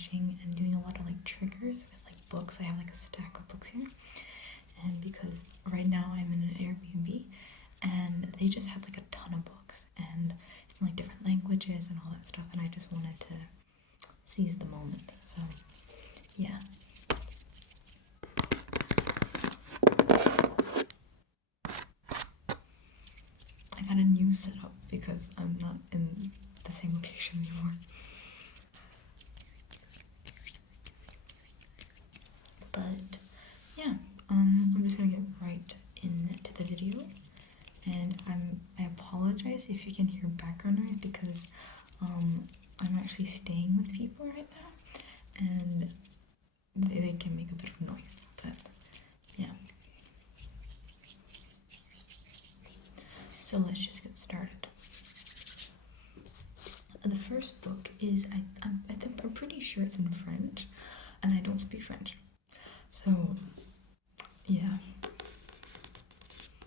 sketching and doing a lot of like triggers with like books. I have like a stack of books here, and because right now I'm in an Airbnb and they just had like a ton of books and in like different languages and all that stuff, and I just wanted to seize the moment. So yeah. I got a new setup because I'm not in the same location anymore. But yeah, I'm just gonna get right into the video, and I apologize if you can hear background noise because I'm actually staying with people right now, and they can make a bit of noise. But yeah. So let's just get started. The first book is I'm pretty sure it's in French, and I don't speak French. So yeah,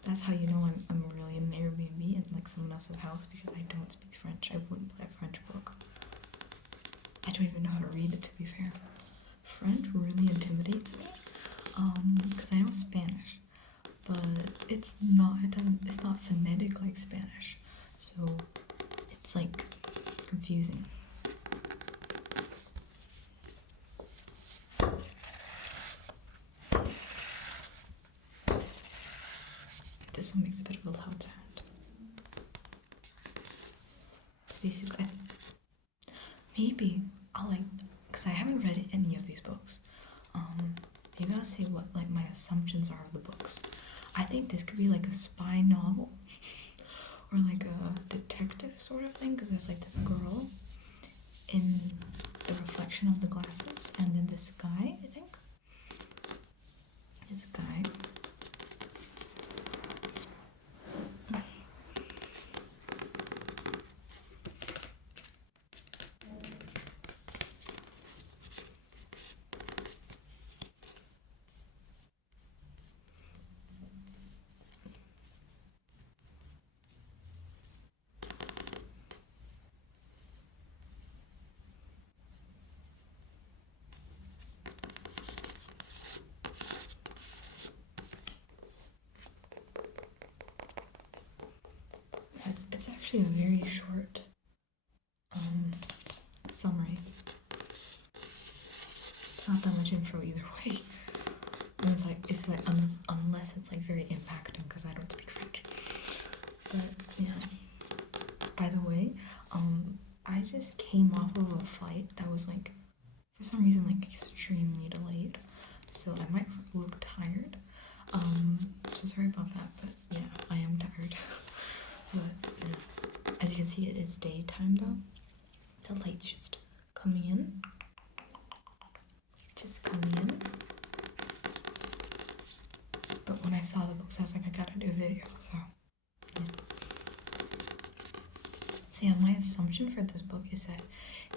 that's how you know I'm really in an Airbnb and like someone else's house, because I don't speak French. I wouldn't buy a French book. I don't even know how to read it, to be fair. French really intimidates me, because I know Spanish, but it's not phonetic like Spanish, so it's like confusing. This one makes a bit of a loud sound. Basically, maybe I'll because I haven't read any of these books. Maybe I'll say what like my assumptions are of the books. I think this could be like a spy novel or like a detective sort of thing, because there's like this girl in the reflection of the glasses, and then this guy, I think. This guy. It's actually a very short summary. It's not that much info either way. And it's like unless it's like very impacting, because I don't speak French. But yeah. By the way, I just came off of a flight that was like, for some reason, like extremely delayed, so I might look tired. So sorry about that, but yeah, I am tired. But yeah. As you can see, it is daytime though. The light's just coming in. But when I saw the books, I was like, I gotta do a video, so yeah. So yeah, my assumption for this book is that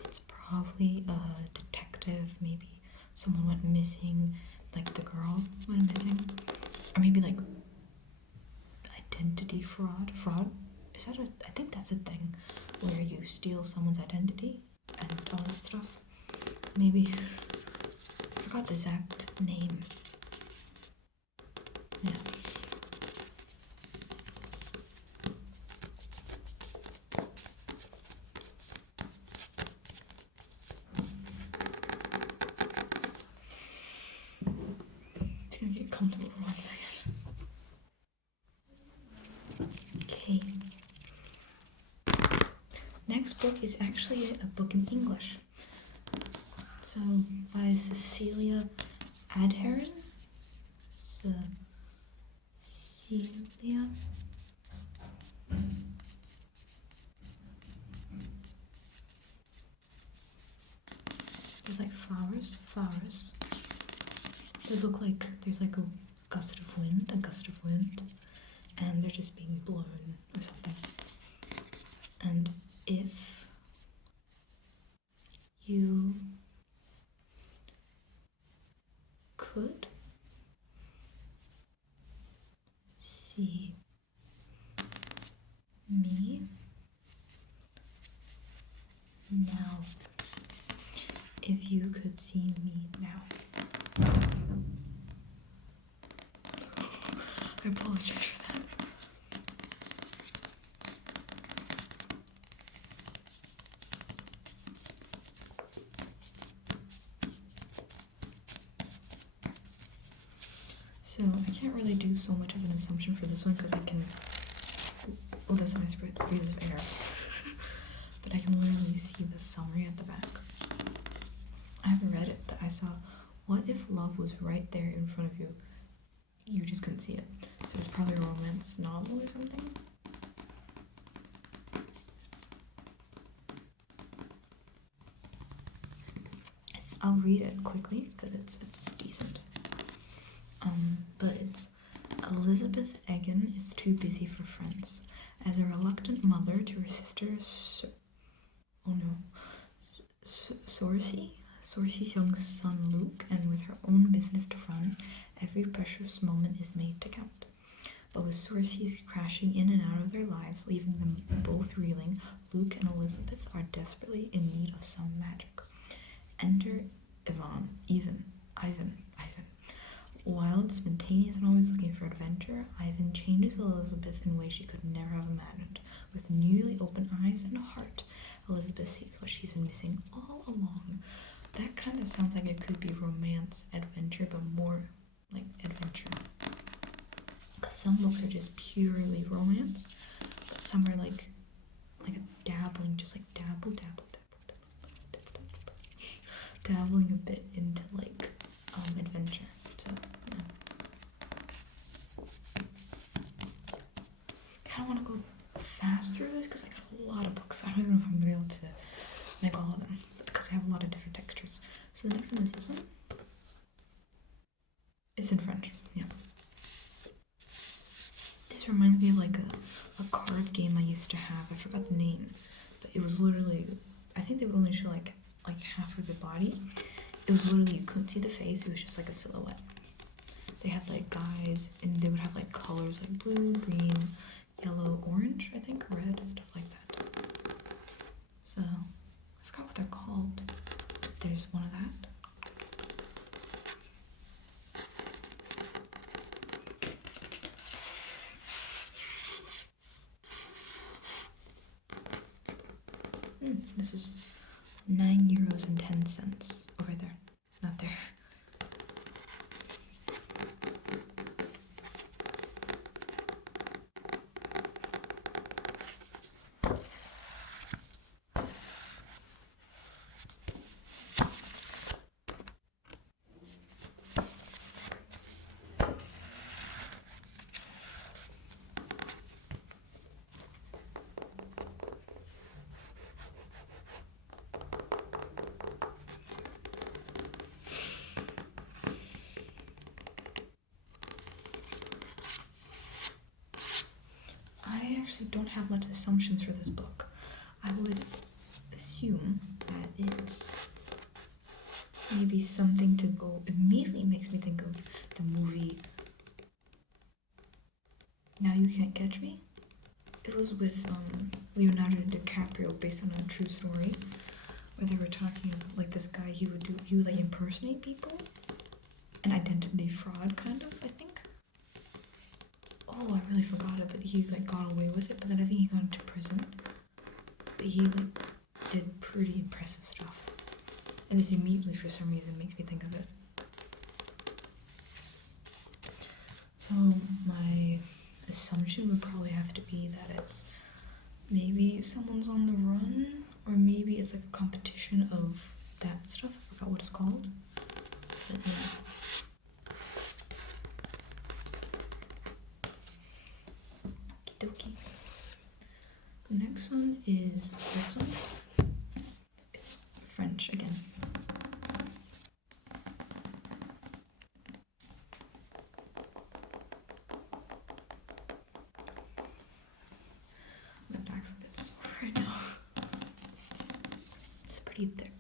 it's probably a detective, maybe someone went missing, like the girl went missing, or maybe like identity fraud. Is that I think that's a thing where you steal someone's identity and all that stuff. Maybe. I forgot the exact name. Yeah. It's gonna get comfortable for 1 second. Okay. Next book is actually a book in English. So by Cecilia Adherin. Cecilia. There's like flowers. They look like there's like a gust of wind, and they're just being blown or something. And if you could see me now, If you could see me now. I apologize for that. So I can't really do so much of an assumption for this one because I can. Oh, that's a nice breeze of air. But I can literally see the summary at the back. I haven't read it, but I saw, what if love was right there in front of you? You just couldn't see it. So it's probably a romance novel or something. I'll read it quickly because it's decent. But it's Elizabeth Egan is too busy for friends. As a reluctant mother to her sister, Sourcey's young son Luke, and with her own business to run, every precious moment is made to count. But with Sourcey's crashing in and out of their lives, leaving them both reeling, Luke and Elizabeth are desperately in need of some magic. Enter Ivan. Wild, spontaneous, and always looking for adventure, Ivan changes Elizabeth in ways she could never have imagined. With newly open eyes and a heart, Elizabeth sees what she's been missing all along. That kind of sounds like it could be romance, adventure, but more like adventure. Because some books are just purely romance, but some are like a dabbling, just like dabbling a bit into like adventure. So yeah. I kind of want to go fast through this because I got a lot of books. I don't even know if I'm gonna be able to make all of them, but because I have a lot of different textures. So the next one is this one. It's in French. Yeah. This reminds me of like a card game I used to have. I forgot the name, but it was literally, I think they would only show like half of the body. It was literally, you couldn't see the face, it was just like a silhouette. They had like guys, and they would have like colors like blue, green, yellow, orange, I think, red, stuff like that. So, I forgot what they're called. There's one of that. This is €9.10 over there, not there. I actually don't have much assumptions for this book. I would assume that it's maybe something to go, immediately makes me think of the movie Now You Can't Catch Me. It was with Leonardo DiCaprio, based on a true story, where they were talking about like this guy, he would like impersonate people, an identity fraud kind of, I think. Oh, I really forgot it, but he like got away with it, but then I think he got into prison. But he like did pretty impressive stuff. And this immediately, for some reason, makes me think of it. So my assumption would probably have to be that it's maybe someone's on the run, or maybe it's like a competition of that stuff. I forgot what it's called. But yeah. Okie dokie. The next one is this one. It's French again. My back's a bit sore right now. It's pretty thick.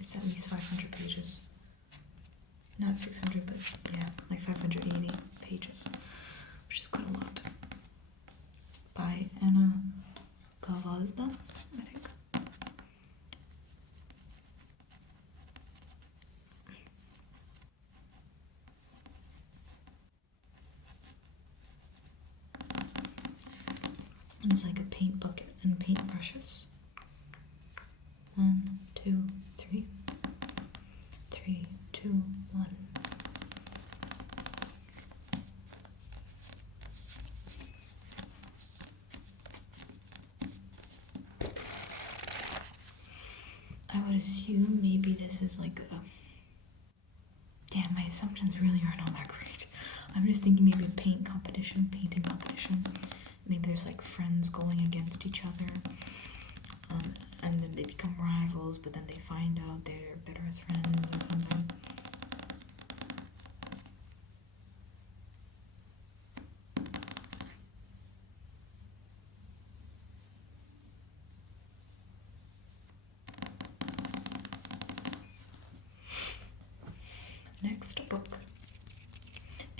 It's at least 500 pages. Not 600, but yeah, like 580 pages, which is quite a lot. By Anna is like a paint bucket and paint brushes. 1, 2, 3. 3, 2, 1. I would assume maybe this is like a... Damn, my assumptions really aren't all that great. I'm just thinking maybe a painting competition. Maybe there's like friends going against each other. And then they become rivals, but then they find out they're better as friends or something. Next book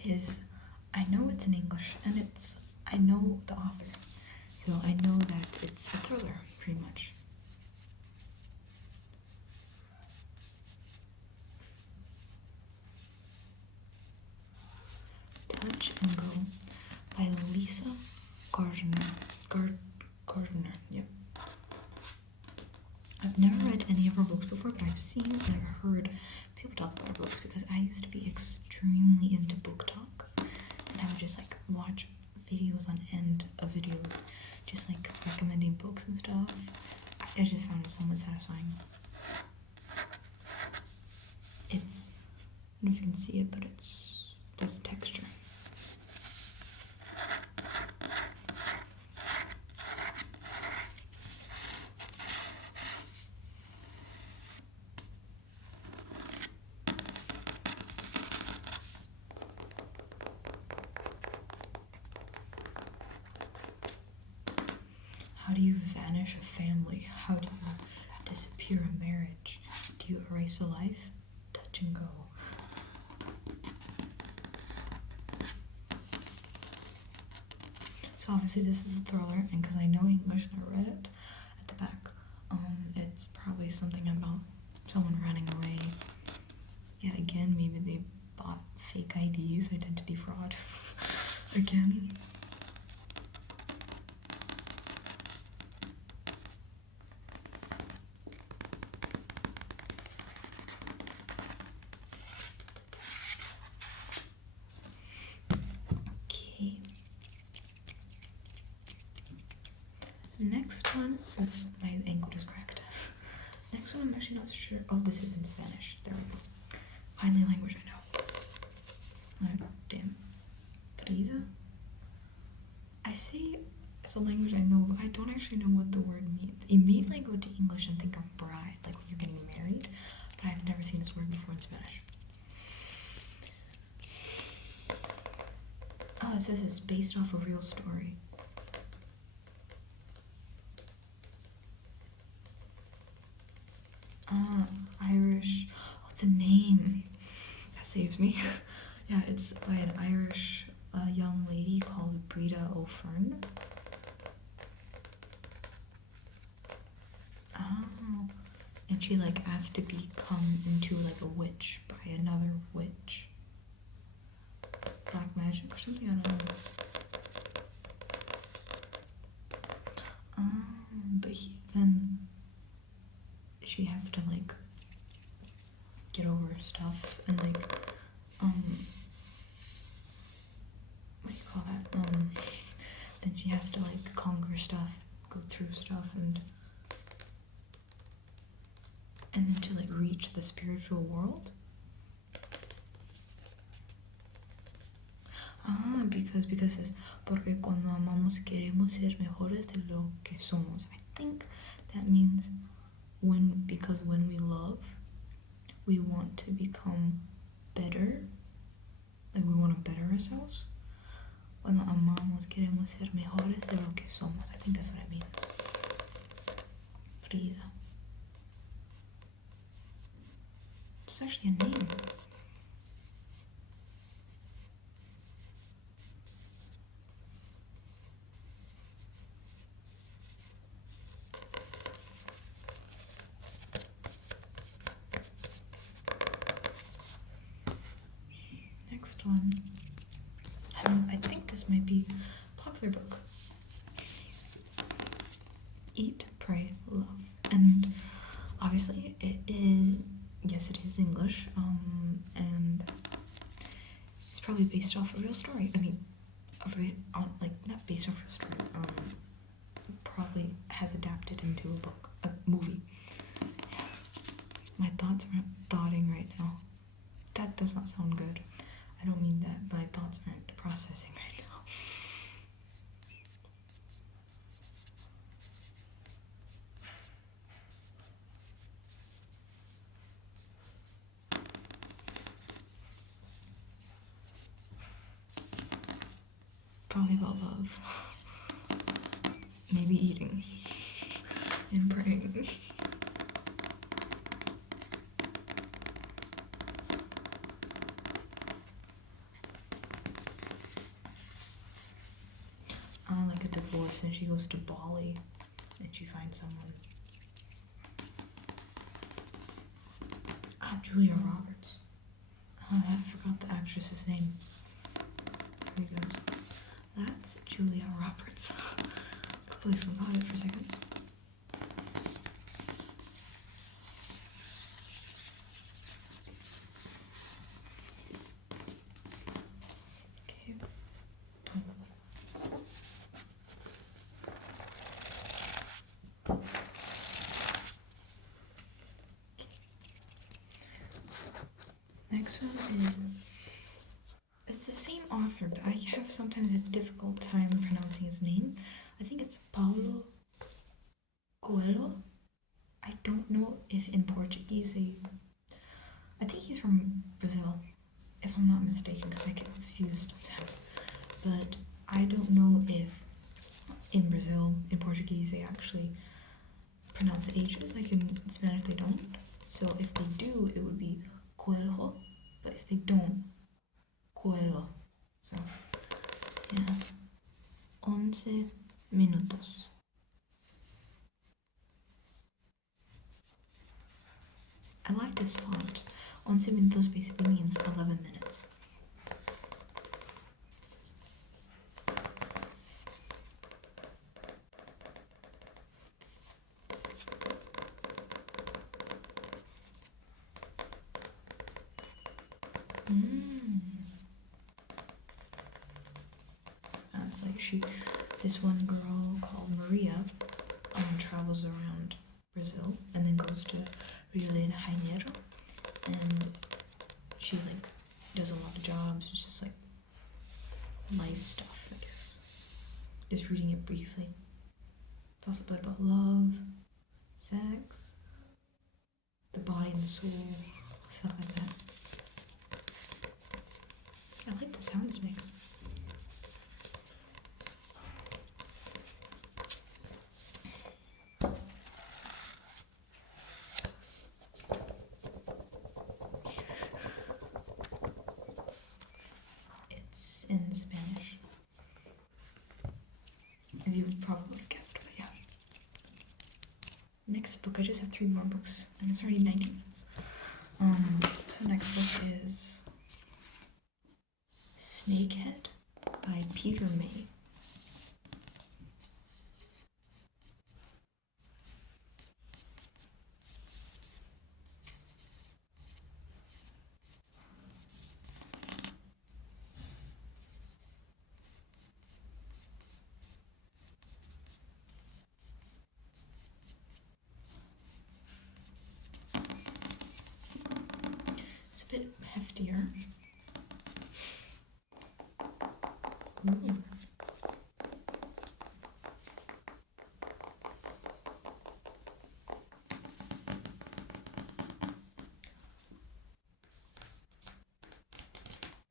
is, I know it's in English, and I know the author, so I know that it's a thriller, pretty much. Touch and Go by Lisa Gardner. Gardner, yep. I've never read any of her books before, but I've seen and I've heard people talk about her books because I used to be extremely into book talk, and I would just like watch videos on end of videos, just like recommending books and stuff. I just found it somewhat satisfying. It's, I don't know if you can see it, but it's this texture. How do you vanish a family? How do you disappear a marriage? Do you erase a life? Touch and Go. So obviously this is a thriller, and because I know English and I read it at the back, it's probably something about someone running away. Yet again, maybe they bought fake IDs, identity fraud. Again. Next one, my ankle just cracked. Next one, I'm actually not sure. Oh, this is in Spanish. There we go. Finally, a language I know. Oh, damn. Brida? I say it's a language I know, but I don't actually know what the word means. It means like go to English and think of bride, like when you're getting married, but I've never seen this word before in Spanish. Oh, it says it's based off a real story. Irish. Oh, it's a name. That saves me. Yeah, it's by an Irish young lady called Brida O'Fern. Oh. And she like asked to become into like a witch by another witch. Black magic or something? I don't know. But then she has to like get over stuff and like what do you call that? Then she has to like conquer stuff, go through stuff, and then to like reach the spiritual world. Because it's porque cuando amamos queremos ser mejores de lo que somos. I think that means because when we love, we want to become better, like we want to better ourselves. Cuando amamos queremos ser mejores de lo que somos. I think that's what it means. Brida. It's actually a name. Next one. I think this might be a popular book. Eat, Pray, Love. And obviously it is, yes, it is English, and it's probably based off a real story. I mean, not based off a real story, probably has adapted into a movie. My thoughts aren't thoughting right now. That does not sound good. I don't mean that. My thoughts aren't processing right now. Probably about love. Maybe eating. And praying. Like a divorce, and she goes to Bali and she finds someone. Julia Roberts. I forgot the actress's name. Here he goes. That's Julia Roberts. Completely forgot it for a second. Next one is, it's the same author, but I have sometimes a difficult time pronouncing his name. I think it's Paulo Coelho. I don't know if in Portuguese I think he's from Brazil, if I'm not mistaken, because I get confused sometimes. But I don't know if in Brazil, in Portuguese, they actually pronounce the H's, like in Spanish they don't. So if they do, it would be Coelho, but if they don't, Coelho. So, yeah. 11 minutos. I like this font. 11 minutos basically means 11 minutes. It's like this one girl called Maria travels around Brazil and then goes to Rio de Janeiro, and she like does a lot of jobs. It's just like life stuff, I guess. Just reading it briefly. It's also a bit about love, sex, the body and the soul, stuff like that. I like the sounds mix. It's in Spanish, as you probably would have guessed, but yeah. Next book, I just have 3 more books, and it's already 90 minutes. So next book is Snakehead by Peter May. It's a bit heftier. Ooh.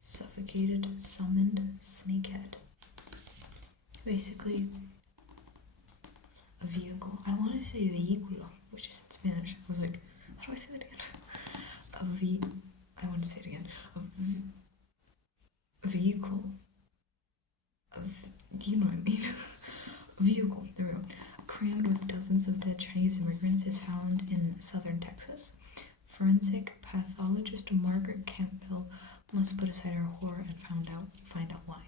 Suffocated, summoned snakehead. Basically, a vehicle. I wanted to say vehículo, which is in Spanish. I was like, how do I say that again? I want to say it again. A vehicle. You know what I mean? Vehicle. There we go. Crammed with dozens of dead Chinese immigrants is found in southern Texas. Forensic pathologist Margaret Campbell must put aside her horror and find out why.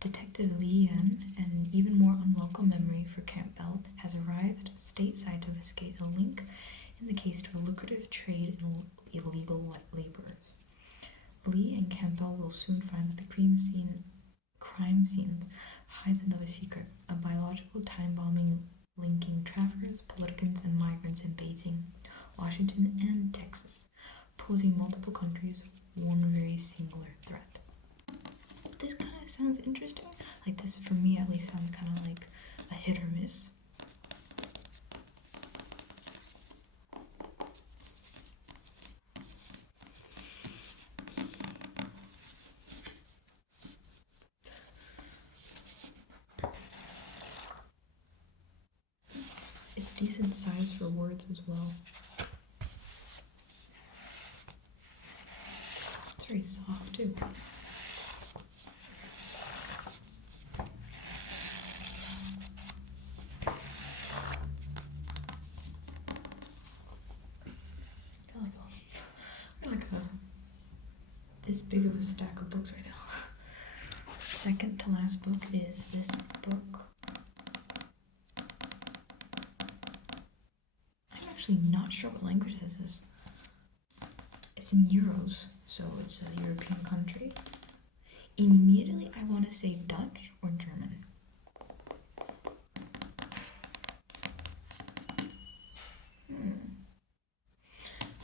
Detective Lilien, an even more unwelcome memory for Campbell, has arrived stateside to investigate a link in the case to a lucrative trade in illegal laborers. Lee and Campbell will soon find that the crime scene hides another secret, a biological time bombing linking traffickers, politicans, and migrants in Beijing, Washington, and Texas, posing multiple countries one very singular threat. This kind of sounds interesting. Like this, for me at least, sounds kind of like a hit or miss. It's decent size for words as well. It's very soft too. This big of a stack of books right now. Second to last book is this book. I'm actually not sure what language this is. It's in Euros, so it's a European country. Immediately I want to say Dutch or German.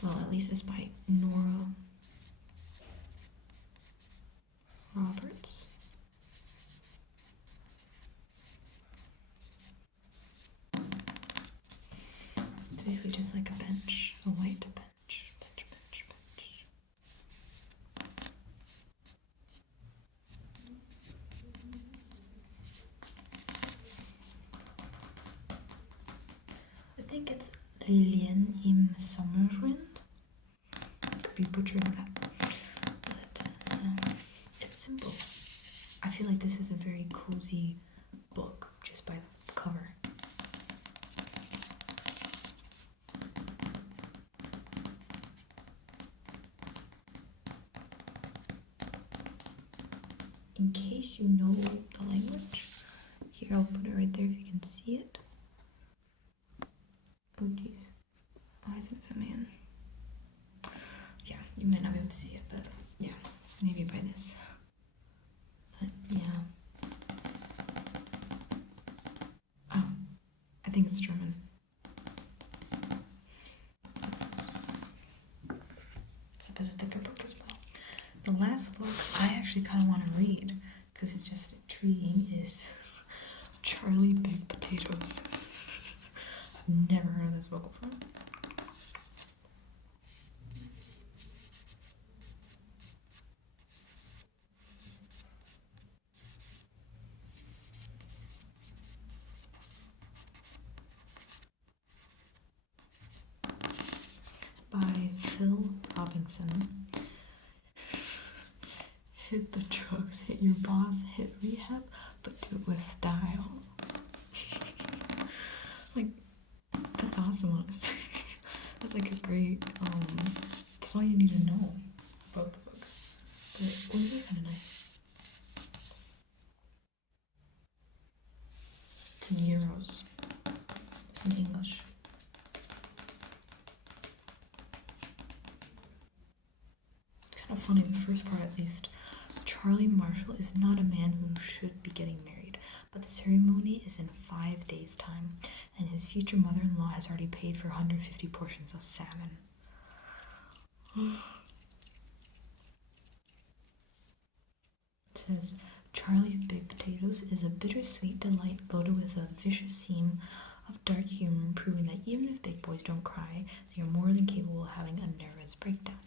Well, at least it's by Nora Roberts. It's basically just like a bench, a white bench. I think it's Lilien im Sommerwind. Could be butchering that. Simple. I feel like this is a very cozy book just by the cover. In case you know the language, here I'll put it right there if you can see it. Oh jeez, why isn't it zooming in? Yeah, you might not be able to see it, but yeah, maybe by this. Yeah. Oh, I think it's German. It's a bit of a thicker book as well. The last book I actually kind of want to read because it's just intriguing is Charlie Big Potatoes. I've never heard of this book before. By Phil Robinson. Hit the drugs, hit your boss, hit rehab, but do it with style. Like, that's awesome, honestly. That's like a great, that's all you need to know about the book. But, this is kind of nice. It's in Euros. It's in English. Funny, the first part at least. Charlie Marshall is not a man who should be getting married, but the ceremony is in 5 days' time, and his future mother-in-law has already paid for 150 portions of salmon. It says, Charlie's Big Potatoes is a bittersweet delight loaded with a vicious seam of dark humor, proving that even if big boys don't cry, they are more than capable of having a nervous breakdown.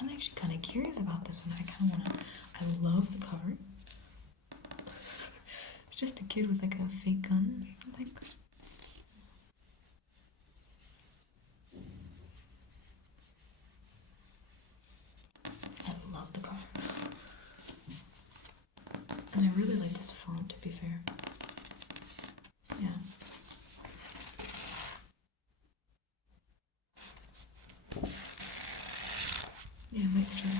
I'm actually kind of curious about this one. I love the cover. It's just a kid with like a fake gun, I think. I love the cover. And I really like this font, to be fair. Yeah. Yeah, I might start.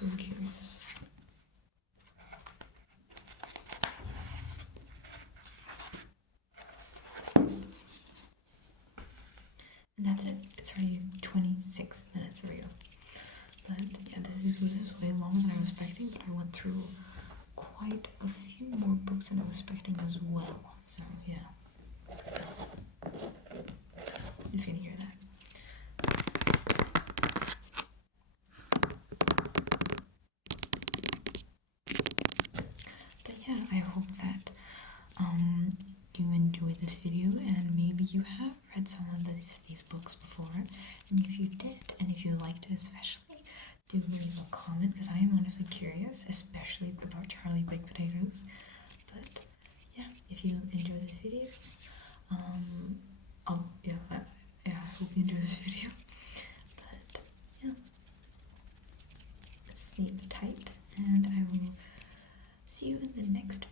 so curious. And that's it. It's already 26 minutes of video. But yeah, this is way longer than I was expecting, but I went through quite a few more books than I was expecting as well. So yeah. If you can hear that. But yeah, I hope that you enjoyed this video, and maybe you have read some of these books before, and if you did, and if you liked it especially, do leave a comment, because I am honestly curious, especially about Charlie Baked Potatoes. But yeah, if you enjoyed this video, I hope you enjoyed this video. But yeah, sleep tight, and I will see you in the next